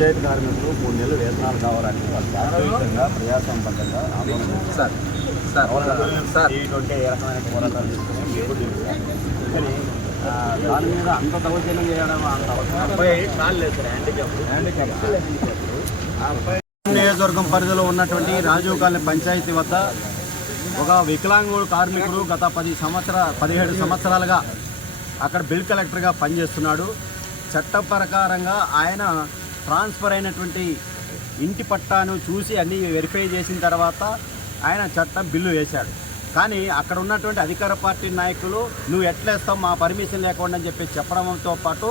పంచాయతీ కార్మికులు 3 నెలలు వేతనాలు కావాలని వాళ్ళు శాశ్వతంగా ప్రజాసంబద్ధంగా ఆందోళన చేస్తారు. ఏ రకమైన పోరాటాలు తీసుకుని మీకు తెలుసు. కానీ దాని మీద అంత దౌర్జన్యం చేయడం అంత నియోజకవర్గం పరిధిలో ఉన్నటువంటి రాజీవ్ కాలనీ పంచాయతీ వద్ద ఒక వికలాంగుడు కార్మికుడు గత 17 సంవత్సరాలుగా అక్కడ బిల్ కలెక్టర్గా పనిచేస్తున్నాడు. చట్ట ప్రకారంగా ఆయన ట్రాన్స్ఫర్ అయినటువంటి ఇంటి పట్టాను చూసి అన్నీ వెరిఫై చేసిన తర్వాత ఆయన చట్టం బిల్లు వేశాడు. కానీ అక్కడ ఉన్నటువంటి అధికార పార్టీ నాయకులు నువ్వు ఎట్లేస్తావు మా పర్మిషన్ లేకుండా అని చెప్పి చెప్పడంతో పాటు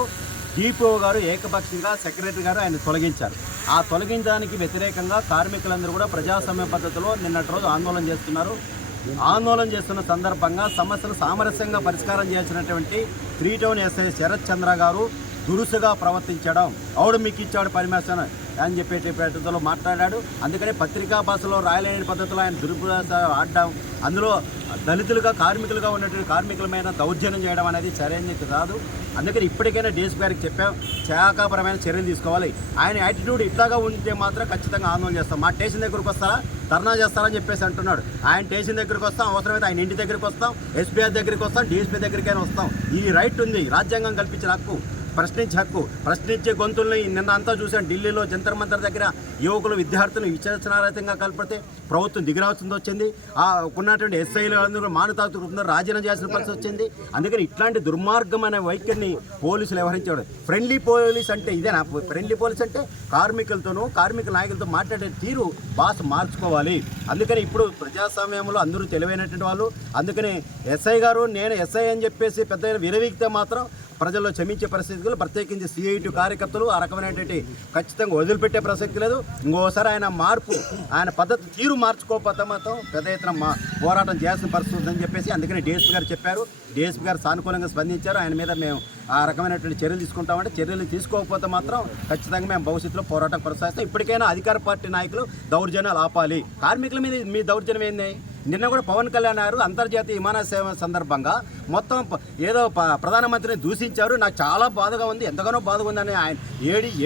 డిపిఓ గారు ఏకపక్షంగా సెక్రటరీ గారు ఆయన తొలగించారు. ఆ తొలగించడానికి వ్యతిరేకంగా కార్మికులందరూ కూడా ప్రజాస్వామ్య పద్ధతిలో నిన్నటి రోజు ఆందోళన చేస్తున్నారు. ఆందోళన చేస్తున్న సందర్భంగా సమస్యలు సామరస్యంగా పరిష్కారం చేయాల్సినటువంటి 3 టౌన్ ఎస్ఐ శరత్ చంద్ర గారు దురుసుగా ప్రవర్తించడం, అవుడు మీకు ఇచ్చాడు పర్మిషన్ అని చెప్పేటి పద్ధతిలో మాట్లాడాడు. అందుకని పత్రికా భాషలో రాయలేని పద్ధతిలో ఆయన దురుపయోగ ఆడడం, అందులో దళితులుగా కార్మికులుగా ఉన్నటువంటి కార్మికుల మీద దౌర్జన్యం చేయడం అనేది సరైనది కాదు. అందుకని ఇప్పటికైనా డీఎస్పీ గారికి చెప్పాం, శాఖాపరమైన చర్యలు తీసుకోవాలి. ఆయన యాటిట్యూడ్ ఇట్లాగా ఉంటే మాత్రం ఖచ్చితంగా ఆందోళన చేస్తాం. మా స్టేషన్ దగ్గరకు వస్తారా, ధర్నా చేస్తారని చెప్పేసి అంటున్నాడు. ఆయన స్టేషన్ దగ్గరికి వస్తాం, అవసరమైతే ఆయన ఇంటి దగ్గరికి వస్తాం, ఎస్పీఆర్ దగ్గరికి వస్తాం, డీఎస్పీ దగ్గరికైనా వస్తాం. ఈ రైట్ ఉంది, రాజ్యాంగం కల్పించిన హక్కు, ప్రశ్నించే గొంతుల్ని నిన్న అంతా చూశాను. ఢిల్లీలో జంతర్ మంతర్ దగ్గర యువకులు విద్యార్థులు విచక్షణారహితంగా కలిపితే ప్రభుత్వం దిగిరాల్సింది వచ్చింది. ఉన్నటువంటి ఎస్ఐలు అందరూ మానతాతులు రాజీనామా చేయాల్సిన పరిస్థితి వచ్చింది. అందుకని ఇట్లాంటి దుర్మార్గమైన వైఖరిని పోలీసులు వ్యవహరించాడు. ఫ్రెండ్లీ పోలీస్ అంటే ఇదేనా? ఫ్రెండ్లీ పోలీస్ అంటే కార్మికులతోనూ కార్మికుల నాయకులతో మాట్లాడే తీరు భాష మార్చుకోవాలి. అందుకని ఇప్పుడు ప్రజాస్వామ్యంలో అందరూ తెలివైనటువంటి వాళ్ళు. అందుకని ఎస్ఐ గారు నేను ఎస్ఐ అని చెప్పేసి పెద్ద విరవీగితే మాత్రం ప్రజల్లో క్షమించే పరిస్థితులు, ప్రత్యేకించి సిఐటి కార్యకర్తలు ఆ రకమైనటువంటి ఖచ్చితంగా వదిలిపెట్టే ప్రసక్తి లేదు. ఇంకోసారి ఆయన పద్ధతి తీరు మార్చుకోకపోతే మాత్రం పెద్ద ఎత్తున పోరాటం చేయాల్సిన పరిస్థితి ఉందని చెప్పేసి అందుకని డిఎస్పీ గారు చెప్పారు. డిఎస్పీ గారు సానుకూలంగా స్పందించారు. ఆయన మీద మేము ఆ రకమైనటువంటి చర్యలు తీసుకుంటామంటే చర్యలు తీసుకోకపోతే మాత్రం ఖచ్చితంగా మేము భవిష్యత్తులో పోరాటం కొనసాగిస్తాం. ఇప్పటికైనా అధికార పార్టీ నాయకులు దౌర్జన్యాలు ఆపాలి. కార్మికుల మీద మీ దౌర్జన్యం ఏంది? నిన్న కూడా పవన్ కళ్యాణ్ గారు అంతర్జాతీయ విమానాశ్రయం సందర్భంగా మొత్తం ఏదో ప్రధానమంత్రిని దూషించారు. నాకు చాలా బాధగా ఉంది, ఎంతగానో బాధగా ఉందని ఆయన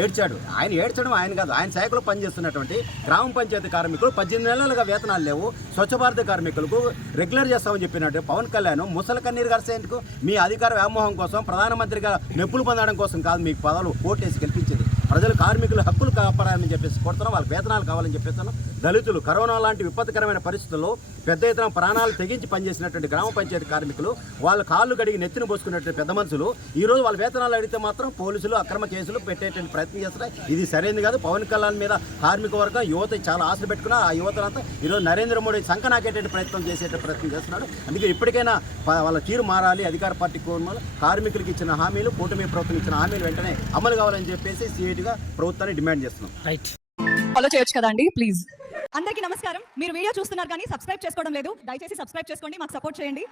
ఏడ్చాడు. ఆయన ఏడ్చడం ఆయన కాదు, ఆయన శాఖలో పనిచేస్తున్నటువంటి గ్రామ పంచాయతీ కార్మికులు 18 నెలలుగా వేతనాలు లేవు. స్వచ్ఛ భారత కార్మికులకు రెగ్యులర్ చేస్తామని చెప్పినట్టు పవన్ కళ్యాణ్ ముసలి కన్నీరు గార్సేందుకు మీ అధికార వ్యామోహం కోసం, ప్రధానమంత్రిగా మెప్పులు పొందడం కోసం కాదు మీకు పదవులు ఓటేసి గెలిపించింది. ప్రజలు కార్మికుల హక్కులు కాపాడాలని చెప్పేసి కొడుతున్నాం, వాళ్ళకి వేతనాలు కావాలని చెప్పేస్తున్నాం. దళితులు కరోనా లాంటి విపత్కరమైన పరిస్థితుల్లో పెద్ద ఎత్తున ప్రాణాలు తెగించి పనిచేసినటువంటి గ్రామ పంచాయతీ కార్మికులు వాళ్ళ కాళ్ళు కడిగి నెత్తిన పోసుకున్నటువంటి పెద్ద మనుషులు ఈరోజు వాళ్ళ వేతనాలు అడిగితే మాత్రం పోలీసులు అక్రమ కేసులు పెట్టేటువంటి ప్రయత్నం చేస్తున్నాయి. ఇది సరైనది కాదు. పవన్ కళ్యాణ్ మీద కార్మిక వర్గం యువత చాలా ఆశలు పెట్టుకున్నా ఆ యువతనంతా ఈరోజు నరేంద్ర మోడీ సంకనాకేటువంటి ప్రయత్నం ప్రయత్నం చేస్తున్నాడు. అందుకే ఇప్పటికైనా వాళ్ళ తీరు మారాలి. అధికార పార్టీ కార్మికులకు ఇచ్చిన హామీలు, కూటమి ప్రభుత్వం ఇచ్చిన హామీలు వెంటనే అమలు కావాలని చెప్పేసి సిఐటిగా ప్రభుత్వాన్ని డిమాండ్ చేస్తున్నాం. రైట్, ఫాలో చేయొచ్చు కదండి ప్లీజ్. అందరికీ నమస్కారం. మీరు వీడియో చూస్తున్నారు కానీ సబ్స్క్రైబ్ చేసుకోవడం లేదు. దయచేసి సబ్స్క్రైబ్ చేసుకోండి, మాకు సపోర్ట్ చేయండి.